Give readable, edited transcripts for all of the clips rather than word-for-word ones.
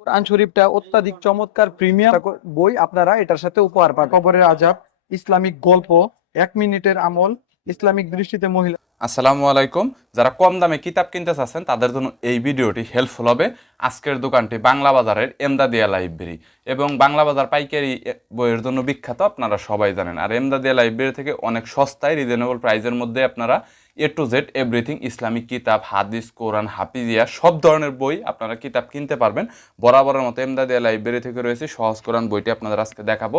কোরআন শরীফটা অত্যাধিক চমৎকার প্রিমিয়াম বই, আপনারা এটার সাথে উপহার পাবেন। কবরের আজাব, ইসলামিক গল্প, 1 মিনিটের আমল, ইসলামিক দৃষ্টিতে মহিলা। আসসালামু আলাইকুম। যারা কম দামে কিতাব কিনতে চাচ্ছেন তাদের জন্য এই ভিডিওটি হেল্পফুল হবে। আজকের দোকানটি বাংলা বাজারের এমদাদিয়া লাইব্রেরি এবং বাংলা বাজার পাইকারি বইয়ের জন্য বিখ্যাত, আপনারা সবাই জানেন। আর এমদাদিয়া লাইব্রেরি থেকে অনেক সস্তায় রিজনেবল প্রাইসের মধ্যে আপনারা এ টু জেড এভরিথিং ইসলামিক কিতাব, হাদিস, কোরআন, হাফিজিয়া সব ধরনের বই আপনারা কিতাব কিনতে পারবেন। বরাবরের মতো এমদাদিয়া লাইব্রেরি থেকে রয়েছে সহজ কোরআন বইটি আপনাদের আজকে দেখাবো।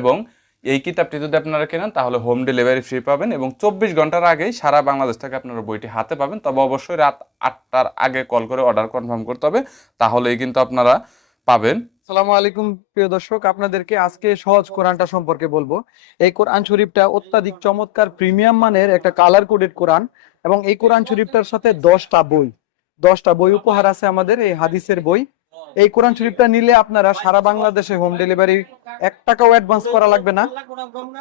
এবং এই কিতাবটি যদি আপনারা কেনেন তাহলে হোম ডেলিভারি ফ্রি পাবেন এবং 24 ঘন্টার আগেই সারা বাংলাদেশ থেকে আপনারা বইটি হাতে পাবেন। তবে অবশ্যই রাত 8টার আগে কল করে অর্ডার কনফার্ম করতে হবে, তাহলেই কিন্তু আপনারা পাবেন। আসসালামু আলাইকুম প্রিয় দর্শক, আপনাদেরকে আজকে সহজ কোরআনটা সম্পর্কে বলবো। এই কোরআন শরীফটা অত্যাধিক চমৎকার প্রিমিয়াম মানের একটা কালার কোডেড কোরআন, এবং এই কোরআন শরীফটার সাথে 10টা বই উপহার আছে আমাদের, এই হাদিসের বই। এই কোরআন শরীফটা নিলে আপনারা সারা বাংলাদেশে হোম ডেলিভারি, 1 টাকাও অ্যাডভান্স করা লাগবে না,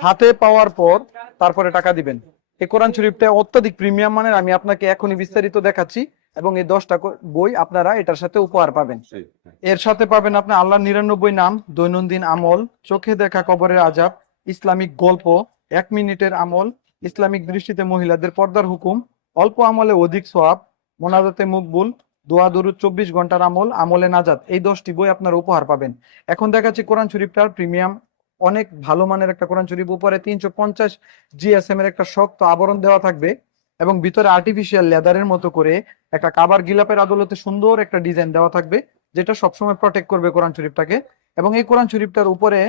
হাতে পাওয়ার পর তারপরে টাকা দিবেন। এই কোরআন শরীফটা অত্যাধিক প্রিমিয়াম মানের, আমি আপনাকে এখনই বিস্তারিত দেখাচ্ছি। এবং এই 10টা বই আপনারা এটার সাথে উপহার পাবেন। এর সাথে পাবেন আপনি আল্লাহর 99 নাম, দৈনন্দিন আমল, চোখে দেখা কবরের আজাব, ইসলামিক গল্প, 1 মিনিটের আমল, ইসলামিক দৃষ্টিতে মহিলাদের পর্দার হুকুম, অল্প আমলে অধিক সওয়াব, মোনাজাতে মকবুল, দোয়া দরুদ, 24 ঘন্টার আমল, আমলে নাজাত। এই 10টি বই আপনারা উপহার পাবেন। এখন দেখাচ্ছি কোরআন শরীফটার প্রিমিয়াম, অনেক ভালো মানের একটা কোরআন শরীফ। উপরে 350 জিএসএম এর একটা শক্ত আবরণ দেওয়া থাকবে এবং ভিতরে আর্টিফিশিয়াল লেদারের মতো করে একটা কাবার গিলাপের আদলতে সুন্দর একটা ডিজাইন দেওয়া থাকবে, যেটা সবসময় প্রটেক্ট করবে কোরআন শরীফটাকে। এবং এই কোরআন শরীফটার উপরে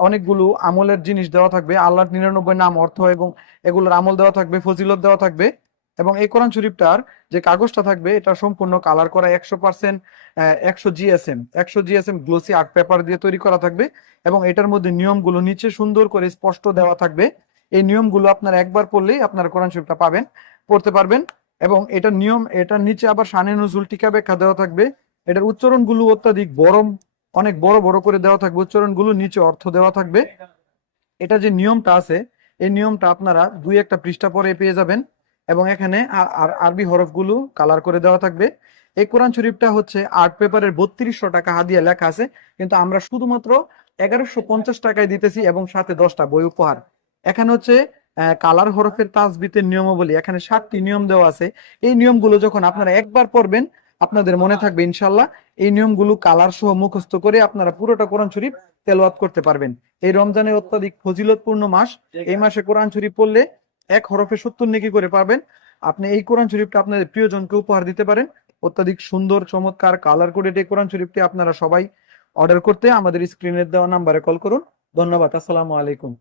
অনেকগুলো আমলের জিনিস দেওয়া থাকবে, আল্লাহর 99 নাম, অর্থ এবং এগুলোর আমল দেওয়া থাকবে, ফজিলত দেওয়া থাকবে। এবং এই কোরআন শরীফটার যে কাগজটা থাকবে এটা সম্পূর্ণ কালার করা 100%, 100 জিএসএম গ্লোসি আর্ট পেপার দিয়ে তৈরি করা থাকবে। এবং এটার মধ্যে নিয়মগুলো নিচে সুন্দর করে স্পষ্ট দেওয়া থাকবে। এই নিয়মগুলো আপনারা একবার পড়লেই আপনারা কোরআন শরীফটা পড়তে পারবেন। এবং এটার নিয়ম, এটার নিচে আবার শানে নজুল, টিকা ব্যাখ্যা দেওয়া থাকবে। এটার উচ্চারণগুলো অত্যাধিক অনেক বড় বড় করে দেওয়া থাকবে, উচ্চারণগুলো নিচে অর্থ দেওয়া থাকবে। এটা যে নিয়মটা আছে, এই নিয়মটা আপনারা 2-1টা পৃষ্ঠা পরে পেয়ে যাবেন। এবং এখানে আরবি হরফগুলো কালার করে দেওয়া থাকবে। এই কোরআন শরীফটা হচ্ছে আর্ট পেপারের 3200 টাকা হাদিয়া লেখা আছে, কিন্তু আমরা শুধুমাত্র 1150 টাকায় দিতেছি এবং সাথে 10টা বই উপহার। এখানে হচ্ছে কালার হরফের তাসবিতের নিয়মাবলী, এখানে 7টি নিয়ম দেওয়া আছে। এই নিয়মগুলো যখন আপনারা একবার পড়বেন আপনাদের মনে থাকবে ইনশাল্লাহ। এই নিয়মগুলো কালার সহ মুখস্থ করে আপনারা পুরোটা কোরআন শরীফ তেলাওয়াত করতে পারবেন। এই রমজানের অত্যাধিক ফজিলতপূর্ণ মাস, এই মাসে কোরআন শরীফ পড়লে 1 হরফে 70 নেকি করে পাবেন। আপনি এই কোরআন শরীফটা আপনাদের প্রিয়জনকে উপহার দিতে পারেন। অত্যাধিক সুন্দর চমৎকার কালার কোডেড এই কোরআন শরীফটি আপনারা সবাই অর্ডার করতে আমাদের স্ক্রিনের দেওয়া নাম্বারে কল করুন। ধন্যবাদ। আসসালামু আলাইকুম।